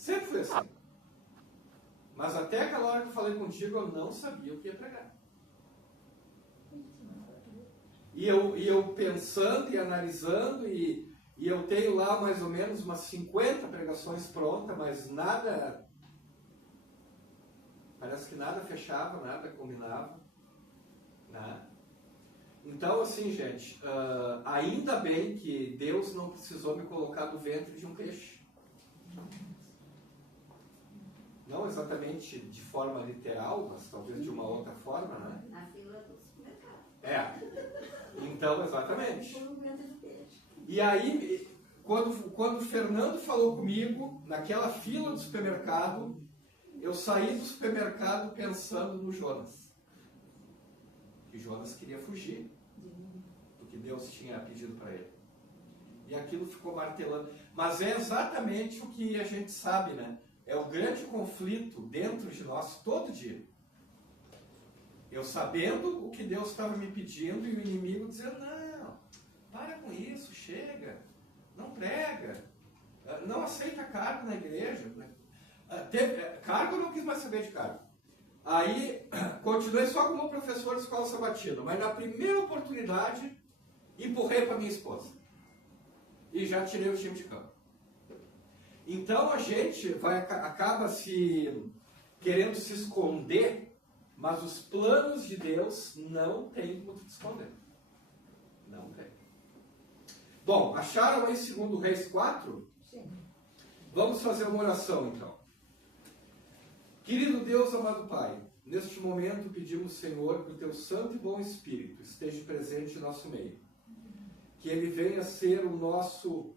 Sempre foi assim. Mas até aquela hora que eu falei contigo, eu não sabia o que ia pregar. E eu pensando e analisando, e eu tenho lá mais ou menos umas 50 pregações prontas, mas nada, parece que nada fechava, nada combinava. Né? Então, assim, gente, ainda bem que Deus não precisou me colocar do ventre de um peixe. Não exatamente de forma literal, mas talvez de uma outra forma, né? Na fila do supermercado. Então, exatamente. E aí, quando o Fernando falou comigo, naquela fila do supermercado, eu saí do supermercado pensando no Jonas. Que Jonas queria fugir do que Deus tinha pedido para ele. E aquilo ficou martelando. Mas é exatamente o que a gente sabe, né? É o grande conflito dentro de nós todo dia. Eu sabendo o que Deus estava me pedindo e o inimigo dizendo, não, para com isso, chega, não prega, não aceita cargo na igreja. Cargo eu não quis mais saber de cargo. Aí, continuei só como professor de escola sabatina, mas na primeira oportunidade, empurrei para minha esposa. E já tirei o time de campo. Então a gente acaba querendo se esconder, mas os planos de Deus não tem como te esconder. Não tem. Bom, acharam aí 2 Reis 4? Sim. Vamos fazer uma oração então. Querido Deus, amado Pai, neste momento pedimos, Senhor, que o Teu Santo e Bom Espírito esteja presente em nosso meio. Que Ele venha ser o nosso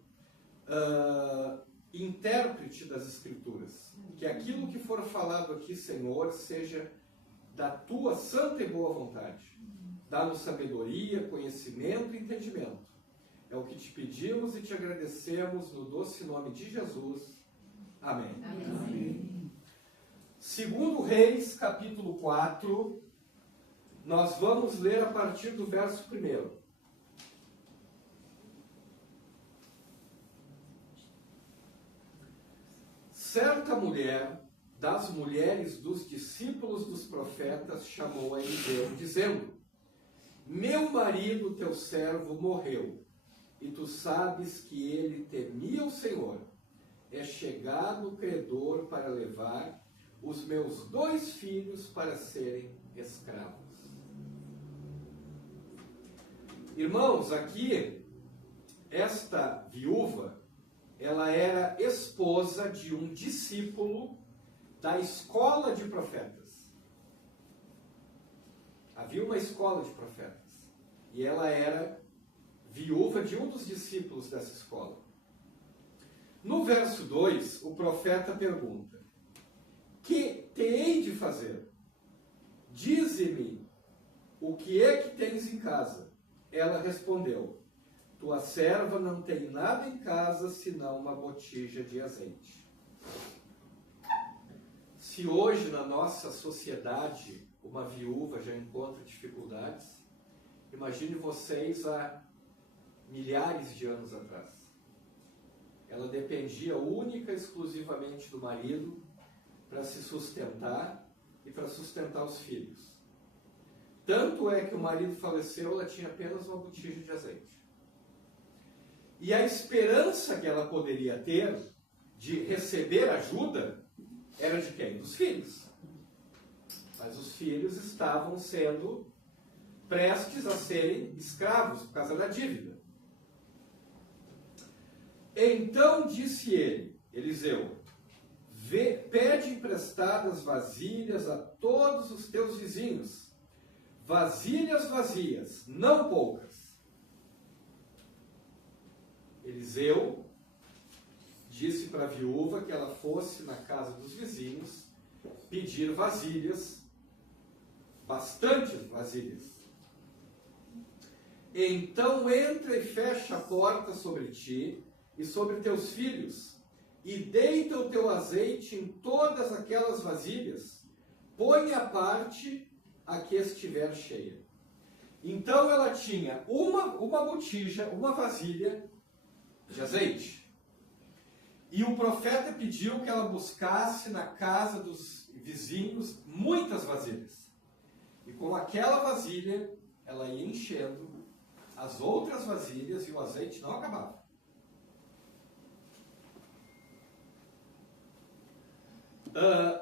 intérprete das Escrituras. Que aquilo que for falado aqui, Senhor, seja da Tua santa e boa vontade. Dá-nos sabedoria, conhecimento e entendimento. É o que te pedimos e te agradecemos no doce nome de Jesus. Amém. Amém. 2 Reis, capítulo 4, nós vamos ler a partir do verso 1. Certa mulher das mulheres dos discípulos dos profetas chamou a Eliseu, dizendo, meu marido, teu servo, morreu, e tu sabes que ele temia o Senhor. É chegado o credor para levar os meus 2 filhos para serem escravos. Irmãos, aqui, esta viúva, ela era esposa de um discípulo da escola de profetas. Havia uma escola de profetas. E ela era viúva de um dos discípulos dessa escola. No verso 2, o profeta pergunta, que te hei de fazer? Dize-me, o que é que tens em casa? Ela respondeu, tua serva não tem nada em casa senão uma botija de azeite. Se hoje na nossa sociedade uma viúva já encontra dificuldades, imagine vocês há milhares de anos atrás. Ela dependia única e exclusivamente do marido para se sustentar e para sustentar os filhos. Tanto é que o marido faleceu, ela tinha apenas uma botija de azeite. E a esperança que ela poderia ter de receber ajuda era de quem? Dos filhos. Mas os filhos estavam sendo prestes a serem escravos por causa da dívida. Então disse ele, Eliseu, pede emprestadas vasilhas a todos os teus vizinhos, vasilhas vazias, não poucas. Eliseu disse para a viúva que ela fosse na casa dos vizinhos pedir vasilhas, bastante vasilhas. Então entra e fecha a porta sobre ti e sobre teus filhos, e deita o teu azeite em todas aquelas vasilhas, põe à parte a que estiver cheia. Então ela tinha uma botija, uma vasilha de azeite. E o profeta pediu que ela buscasse na casa dos vizinhos muitas vasilhas. E com aquela vasilha, ela ia enchendo as outras vasilhas e o azeite não acabava.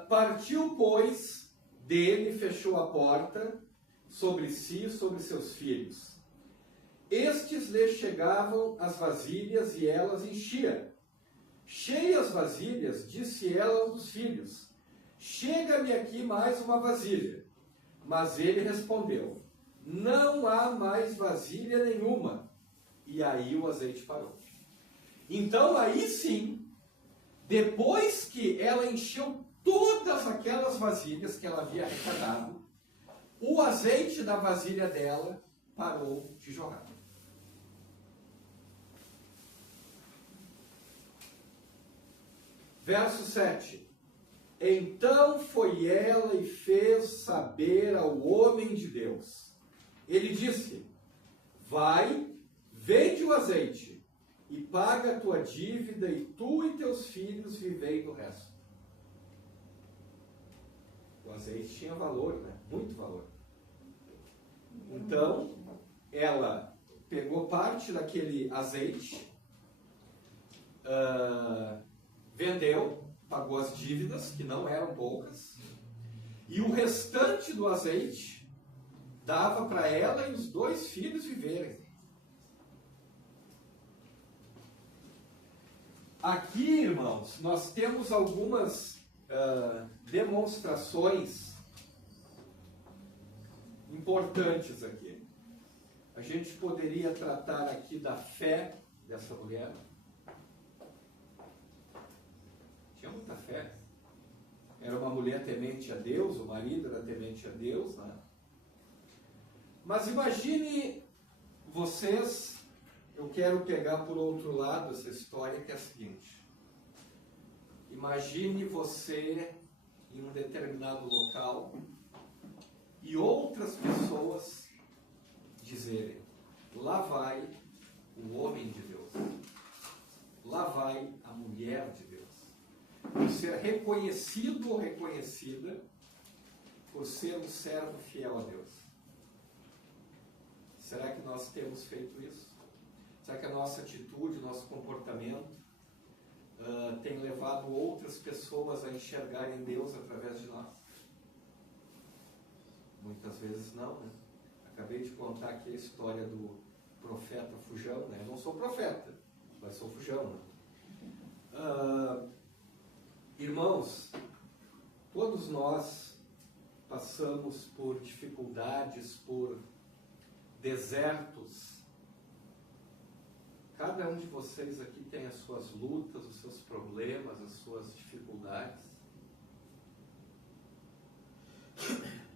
Partiu, pois, dele e fechou a porta sobre si e sobre seus filhos. Estes lhe chegavam as vasilhas e elas enchia. Cheias vasilhas, disse ela aos dos filhos, chega-me aqui mais uma vasilha. Mas ele respondeu, não há mais vasilha nenhuma. E aí o azeite parou. Então aí sim, depois que ela encheu todas aquelas vasilhas que ela havia arrecadado, o azeite da vasilha dela parou de jorrar. Verso 7. Então foi ela e fez saber ao homem de Deus. Ele disse, vai, vende o azeite e paga a tua dívida e tu e teus filhos vivei do resto. O azeite tinha valor, né? Muito valor. Então, ela pegou parte daquele azeite, vendeu, pagou as dívidas, que não eram poucas, e o restante do azeite dava para ela e os 2 filhos viverem. Aqui, irmãos, nós temos algumas demonstrações importantes aqui. A gente poderia tratar aqui da fé dessa mulher. Tinha muita fé. Era uma mulher temente a Deus, o marido era temente a Deus, né? Mas imagine vocês, eu quero pegar por outro lado essa história, que é a seguinte. Imagine você em um determinado local e outras pessoas dizerem, lá vai o homem de Deus, lá vai a mulher de Deus. Por ser reconhecido ou reconhecida por ser um servo fiel a Deus. Será que nós temos feito isso? Será que a nossa atitude, o nosso comportamento tem levado outras pessoas a enxergarem Deus através de nós? Muitas vezes não, né? Acabei de contar aqui a história do profeta Fujão, né? Eu não sou profeta, mas sou Fujão, né? Irmãos, todos nós passamos por dificuldades, por desertos. Cada um de vocês aqui tem as suas lutas, os seus problemas, as suas dificuldades.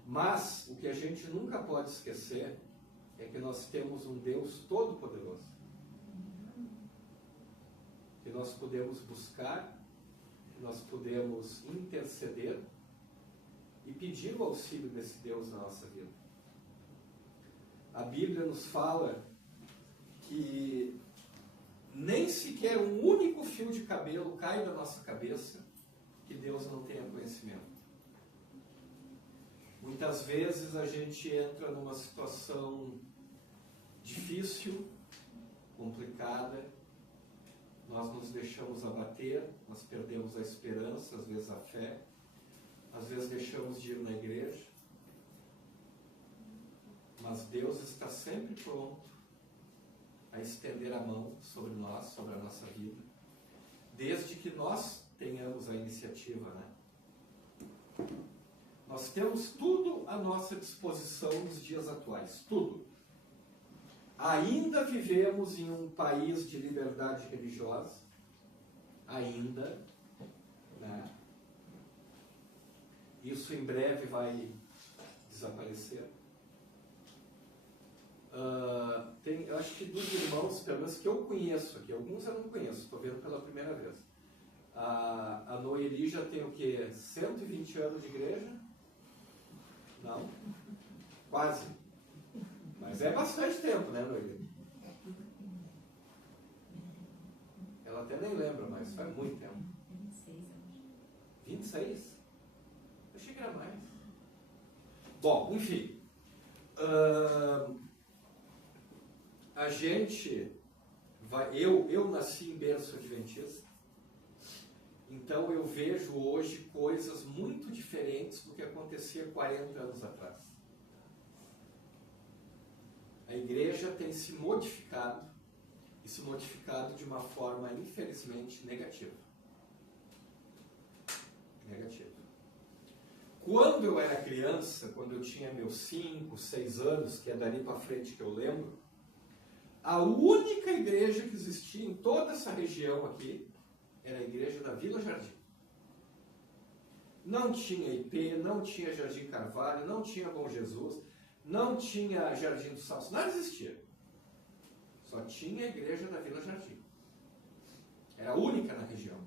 Mas o que a gente nunca pode esquecer é que nós temos um Deus todo-poderoso. Que nós podemos buscar, que nós podemos interceder e pedir o auxílio desse Deus na nossa vida. A Bíblia nos fala que nem sequer um único fio de cabelo cai da nossa cabeça que Deus não tenha conhecimento. Muitas vezes a gente entra numa situação difícil, complicada, nós nos deixamos abater, nós perdemos a esperança, às vezes a fé, às vezes deixamos de ir na igreja, mas Deus está sempre pronto a estender a mão sobre nós, sobre a nossa vida, desde que nós tenhamos a iniciativa, né? Nós temos tudo à nossa disposição nos dias atuais, tudo. Ainda vivemos em um país de liberdade religiosa, ainda, né? Isso em breve vai desaparecer. Eu acho que dos irmãos, pelo menos que eu conheço aqui, alguns eu não conheço, estou vendo pela primeira vez. A Noeli já tem o quê? 120 anos de igreja? Não? Quase. Mas é bastante tempo, né, Noeli? Ela até nem lembra, mas faz muito tempo. 26, acho. 26? Eu achei que era mais. Bom, enfim. A gente vai... Eu nasci em berço adventista. Então eu vejo hoje coisas muito diferentes do que acontecia 40 anos atrás. A igreja tem se modificado, e se modificado de uma forma, infelizmente, negativa. Negativa. Quando eu era criança, quando eu tinha meus 5, 6 anos, que é dali para frente que eu lembro, a única igreja que existia em toda essa região aqui era a igreja da Vila Jardim. Não tinha IP, não tinha Jardim Carvalho, não tinha Bom Jesus, não tinha Jardim do Salso, nada existia. Só tinha a igreja da Vila Jardim. Era a única na região.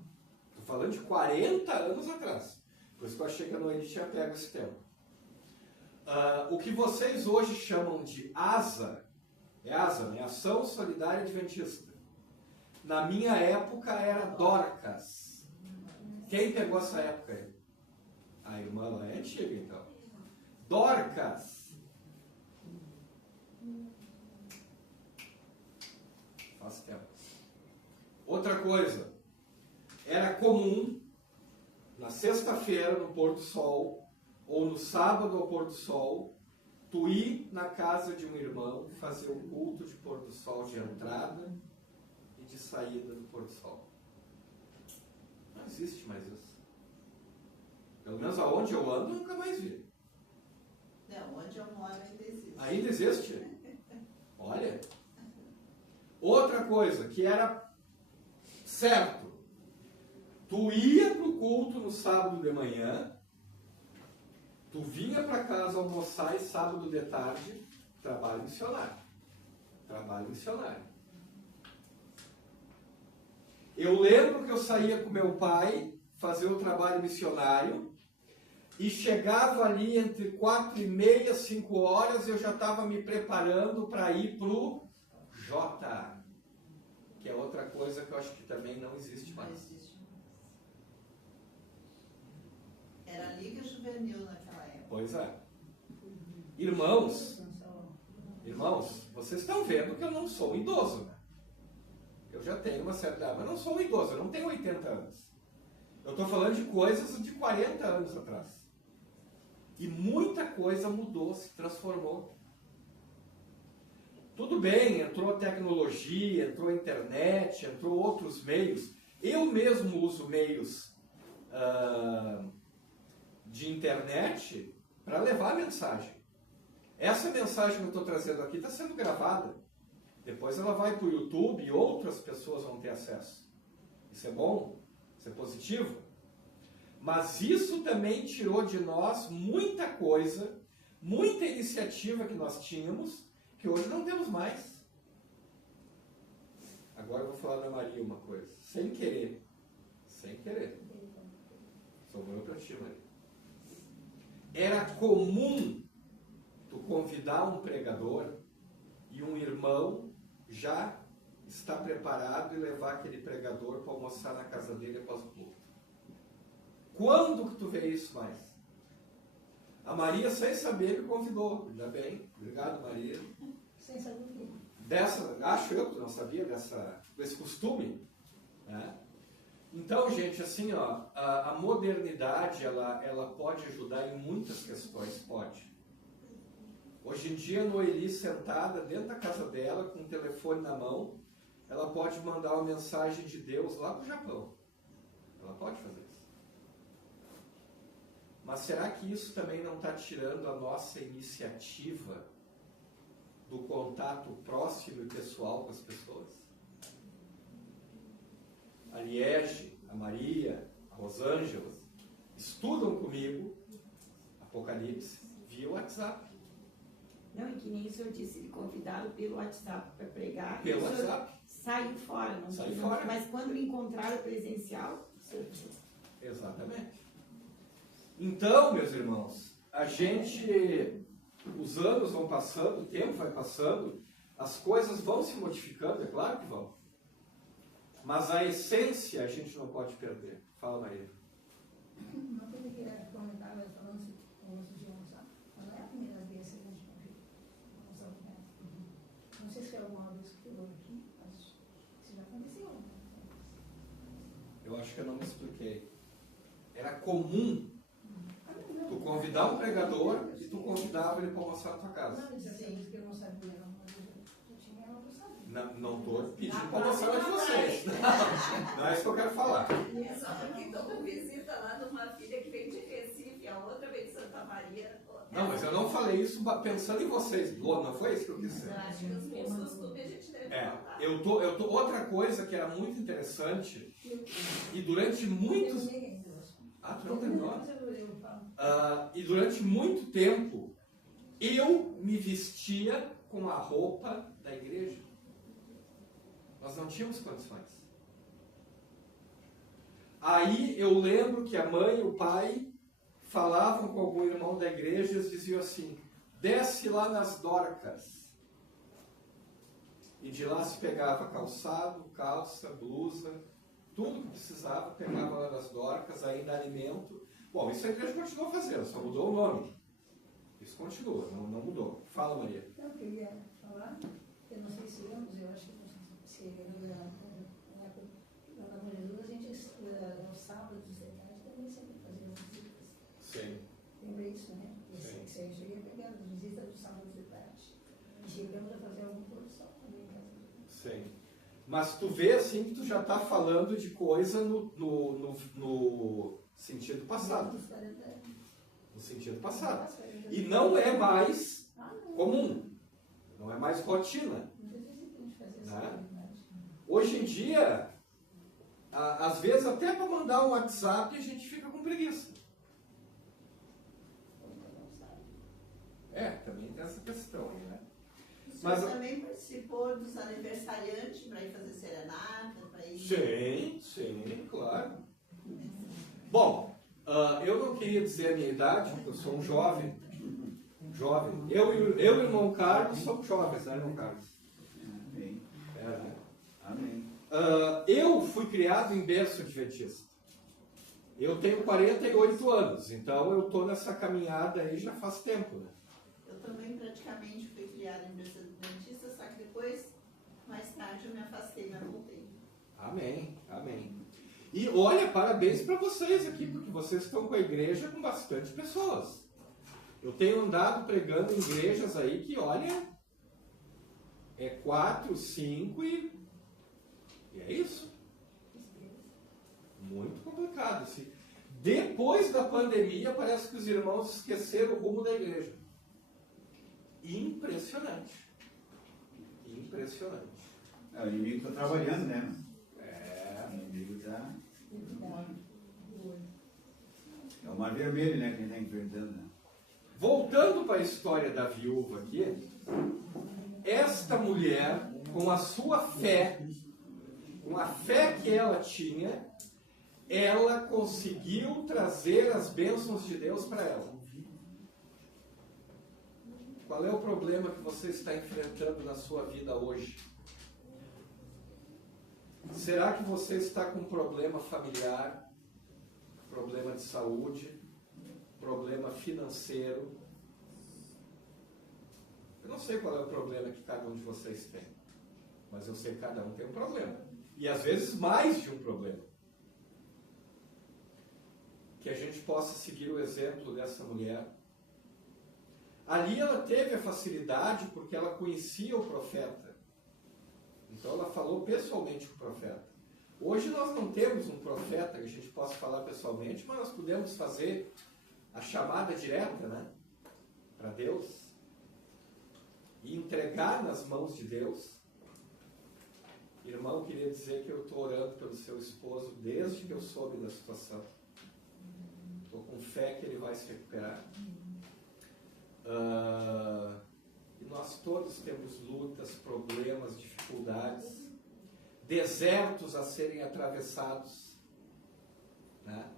Estou falando de 40 anos atrás. Por isso que eu achei que a Noeli tinha pego esse tempo. O que vocês hoje chamam de ASA, é ASA, né? Ação Solidária Adventista. Na minha época era Dorcas. Quem pegou essa época aí? A irmã lá é antiga, então. Dorcas. Faz tempo. Outra coisa. Era comum, na sexta-feira, no pôr do sol, ou no sábado ao pôr do sol, tu ir na casa de um irmão fazer o culto de pôr do sol de entrada e de saída do pôr do sol. Não existe mais isso. Pelo menos aonde eu ando, eu nunca mais vi. Não, onde eu moro ainda existe. Ainda existe? Olha. Outra coisa que era certo. Tu ia para o culto no sábado de manhã, tu vinha para casa almoçar e sábado de tarde, trabalho missionário. Trabalho missionário. Eu lembro que eu saía com meu pai fazer o trabalho missionário e chegava ali entre 4h30 e 5 horas, eu já estava me preparando para ir para o J, que é outra coisa que eu acho que também não existe mais. Não existe mais. Era Liga Juvenil naquela época. Pois é. Irmãos, vocês estão vendo que eu não sou um idoso, né? Eu já tenho uma certa idade, mas não sou um idoso, eu não tenho 80 anos. Eu estou falando de coisas de 40 anos atrás. E muita coisa mudou, se transformou. Tudo bem, entrou tecnologia, entrou internet, entrou outros meios. Eu mesmo uso meios de internet para levar a mensagem. Essa mensagem que eu estou trazendo aqui está sendo gravada. Depois ela vai para o YouTube e outras pessoas vão ter acesso. Isso é bom, isso é positivo. Mas isso também tirou de nós muita coisa, muita iniciativa que nós tínhamos, que hoje não temos mais. Agora eu vou falar da Maria uma coisa. Sem querer. Sem querer. Sobrou para ti, Maria. Era comum tu convidar um pregador e um irmão já estar preparado e levar aquele pregador para almoçar na casa dele após o culto. Quando que tu vê isso mais? A Maria, sem saber, me convidou. Ainda bem. Obrigado, Maria. Sem saber o quê? Acho eu que tu não sabia desse costume. Né? Então, gente, assim, ó, a modernidade, ela pode ajudar em muitas questões, pode. Hoje em dia, a Noeli sentada dentro da casa dela, com o telefone na mão, ela pode mandar uma mensagem de Deus lá para o Japão. Ela pode fazer isso. Mas será que isso também não está tirando a nossa iniciativa do contato próximo e pessoal com as pessoas? A Liege, a Maria, a Rosângela estudam comigo Apocalipse via WhatsApp. Não, e que nem o senhor disse, ele convidaram pelo WhatsApp para pregar. Pelo WhatsApp. Saiu fora, não Saiu não, fora. Mas quando encontraram presencial, o senhor disse. Exatamente. Então, meus irmãos, os anos vão passando, o tempo vai passando, as coisas vão se modificando, é claro que vão. Mas a essência a gente não pode perder. Fala, Maria. Uma coisa que eu comentava, falando com outros de almoçar, não é a primeira vez que a gente convive com os alunos. Não sei se foi alguma vez que chegou aqui, mas isso já aconteceu. Né? Eu acho que eu não me expliquei. Era comum tu convidar um pregador e tu convidava ele para almoçar na tua casa. Não, sim, que eu não sabia, não, mas eu tinha ela para saber. Não estou pedindo para almoçar de vocês. Não é isso que eu quero falar. É só porque estou com visita lá de uma filha que vem de Recife, a outra vem de Santa Maria. Não, mas eu não falei isso pensando em vocês. Não foi isso que eu quis dizer. Eu acho que os meus costumes a gente deve contar. Outra coisa que era muito interessante, e durante muitos... Ah, tu não terminou? E durante muito tempo, eu me vestia com a roupa da igreja. Nós não tínhamos condições. Aí eu lembro que a mãe e o pai falavam com algum irmão da igreja e eles diziam assim: desce lá nas Dorcas. E de lá se pegava calçado, calça, blusa, tudo que precisava, pegava lá nas Dorcas, ainda alimento. Bom, isso a igreja continua fazendo, só mudou o nome. Isso continua, não mudou. Fala, Maria. Eu queria falar, eu não sei se lembro, eu acho que não sei se na época da Moreira, a gente, aos sábados de tarde, também sempre fazia visitas. Sim. Lembrei disso, né? Sim. Eu cheguei a pegar as visitas dos sábados de tarde. E chegamos a fazer alguma produção também em casa. Sim. Mas tu vê assim que tu já está falando de coisa no sentido passado. No sentido passado. E não é mais comum. Não é mais rotina. Né? Hoje em dia, às vezes até para mandar um WhatsApp a gente fica com preguiça. Também tem essa questão aí, né? O senhor também participou dos aniversariantes para ir fazer serenata, para ir... Sim, claro. Bom, eu não queria dizer a minha idade, porque eu sou um jovem. Eu e o irmão Carlos somos jovens, né, irmão Carlos? Amém. Né? Amém. Eu fui criado em berço adventista. Eu tenho 48 anos, então eu estou nessa caminhada aí já faz tempo, né? Eu também praticamente fui criada em berço adventista, só que depois, mais tarde, eu me afastei, mas voltei. Amém. E olha, parabéns para vocês aqui, porque vocês estão com a igreja com bastante pessoas. Eu tenho andado pregando em igrejas aí que, olha, é 4, 5 e é isso. Muito complicado. Depois da pandemia, parece que os irmãos esqueceram o rumo da igreja. Impressionante. O inimigo está trabalhando, né? O inimigo está... É o mar vermelho, né? Quem está enfrentando, né? Voltando para a história da viúva aqui, esta mulher, com a sua fé, com a fé que ela tinha, ela conseguiu trazer as bênçãos de Deus para ela. Qual é o problema que você está enfrentando na sua vida hoje? Será que você está com problema familiar, problema de saúde, problema financeiro? Eu não sei qual é o problema que cada um de vocês tem, mas eu sei que cada um tem um problema. E às vezes mais de um problema. Que a gente possa seguir o exemplo dessa mulher. Ali ela teve a facilidade porque ela conhecia o profeta. Então ela falou pessoalmente com o profeta. Hoje nós não temos um profeta que a gente possa falar pessoalmente, mas nós podemos fazer a chamada direta, né, para Deus e entregar nas mãos de Deus. Irmão, queria dizer que eu estou orando pelo seu esposo desde que eu soube da situação. Estou com fé que ele vai se recuperar. E nós todos temos lutas, problemas, dificuldades, desertos a serem atravessados, né?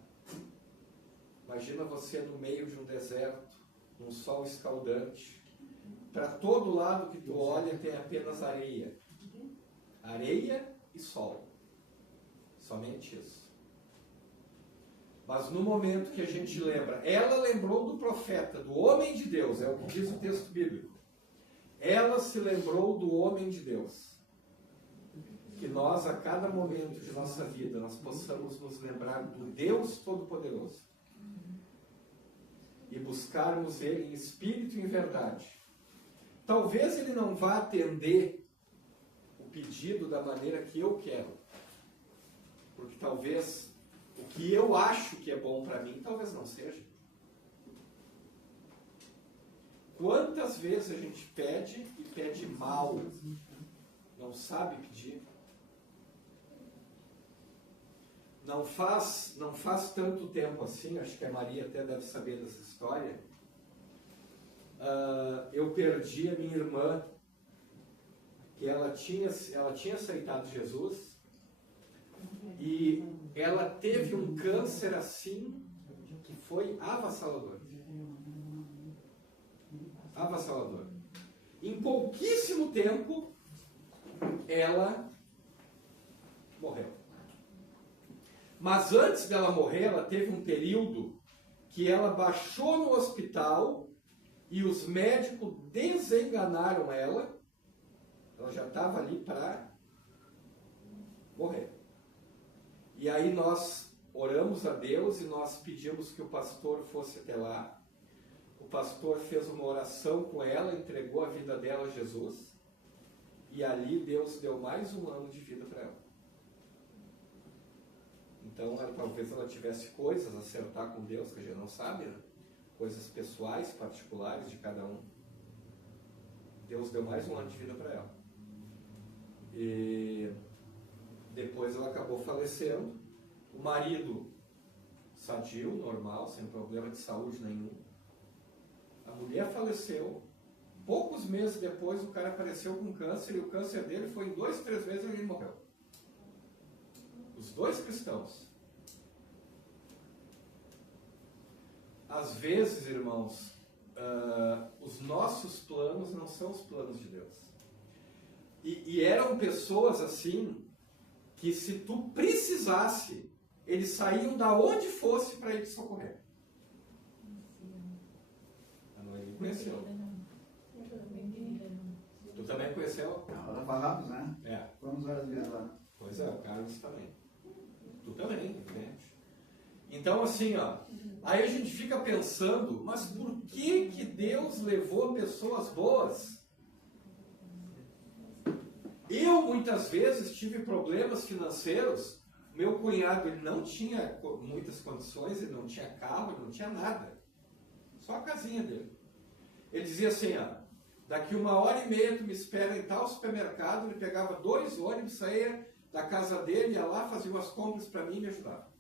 Imagina você no meio de um deserto, um sol escaldante. Para todo lado que tu olha tem apenas areia. Areia e sol. Somente isso. Mas no momento que a gente lembra, ela lembrou do profeta, do homem de Deus, é o que diz o texto bíblico. Ela se lembrou do homem de Deus. Que nós, a cada momento de nossa vida, nós possamos nos lembrar do Deus Todo-Poderoso. E buscarmos Ele em espírito e em verdade. Talvez Ele não vá atender o pedido da maneira que eu quero. Porque talvez o que eu acho que é bom para mim, talvez não seja. Quantas vezes a gente pede e pede mal, não sabe pedir? Não faz tanto tempo assim, acho que a Maria até deve saber dessa história. Eu perdi a minha irmã, que ela tinha aceitado Jesus, e ela teve um câncer assim, que foi avassalador. Avassalador. Em pouquíssimo tempo, ela morreu. Mas antes dela morrer, ela teve um período que ela baixou no hospital e os médicos desenganaram ela. Ela já estava ali para morrer. E aí nós oramos a Deus e nós pedimos que o pastor fosse até lá. O pastor fez uma oração com ela, entregou a vida dela a Jesus. E ali Deus deu mais um ano de vida para ela. Então, talvez ela tivesse coisas a acertar com Deus, que a gente não sabe, né? Coisas pessoais, particulares de cada um. Deus deu mais um ano de vida para ela. E depois ela acabou falecendo. O marido sadio, normal, sem problema de saúde nenhum. A mulher faleceu. Poucos meses depois, o cara apareceu com câncer, e o câncer dele foi em 2, 3 meses e ele morreu. Os dois cristãos. Às vezes, irmãos, os nossos planos não são os planos de Deus. E eram pessoas assim, que se tu precisasse, eles saíam da onde fosse para ir te socorrer. A Noeli conheceu. Tu também conheceu? Ela da Farrapos, né? É. Vamos várias vezes lá. Pois é, o Carlos também. Tu também, evidente. Então, assim, ó, aí a gente fica pensando, mas por que Deus levou pessoas boas? Eu, muitas vezes, tive problemas financeiros. Meu cunhado, ele não tinha muitas condições, ele não tinha carro, ele não tinha nada. Só a casinha dele. Ele dizia assim, ó, daqui 1h30 tu me espera em tal supermercado. Ele pegava 2 ônibus, saía da casa dele, ia lá, fazia umas compras para mim e me ajudava.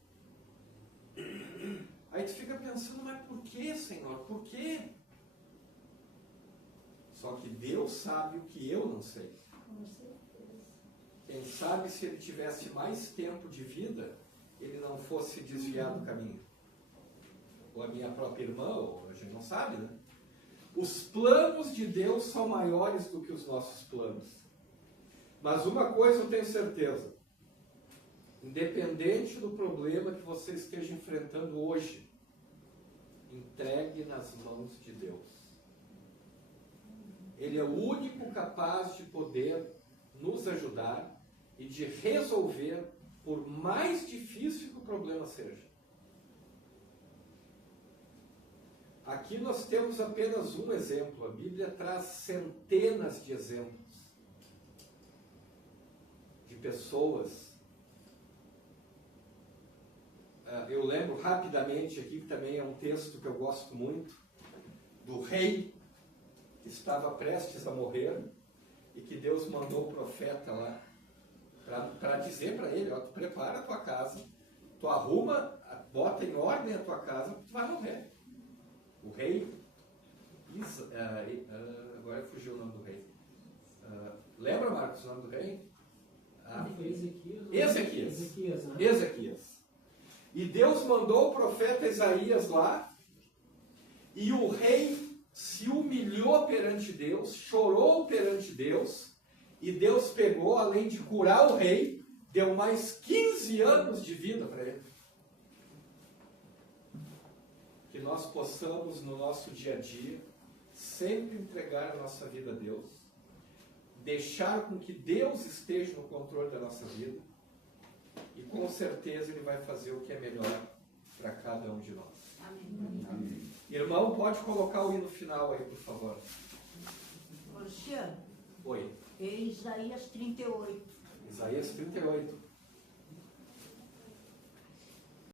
Aí tu fica pensando, mas por que, Senhor? Por quê? Só que Deus sabe o que eu não sei. Quem sabe se ele tivesse mais tempo de vida, ele não fosse desviar do caminho. Ou a minha própria irmã, ou a gente não sabe, né? Os planos de Deus são maiores do que os nossos planos. Mas uma coisa eu tenho certeza. Independente do problema que você esteja enfrentando hoje, entregue nas mãos de Deus. Ele é o único capaz de poder nos ajudar e de resolver, por mais difícil que o problema seja. Aqui nós temos apenas um exemplo. A Bíblia traz centenas de exemplos de pessoas. Eu lembro rapidamente aqui, que também é um texto que eu gosto muito, do rei que estava prestes a morrer e que Deus mandou o profeta lá para dizer para ele, ó, tu prepara a tua casa, tu arruma, bota em ordem a tua casa, tu vai morrer. O rei, agora fugiu o nome do rei. Lembra, Marcos, o nome do rei? Foi Ezequias. Ezequias. Né? Ezequias. E Deus mandou o profeta Isaías lá, e o rei se humilhou perante Deus, chorou perante Deus, e Deus pegou, além de curar o rei, deu mais 15 anos de vida para ele. Que nós possamos, no nosso dia a dia, sempre entregar a nossa vida a Deus, deixar com que Deus esteja no controle da nossa vida, e com certeza Ele vai fazer o que é melhor para cada um de nós. Amém. Amém. Irmão, pode colocar o hino final aí, por favor. Luciano, Oi. é Isaías 38. Isaías 38.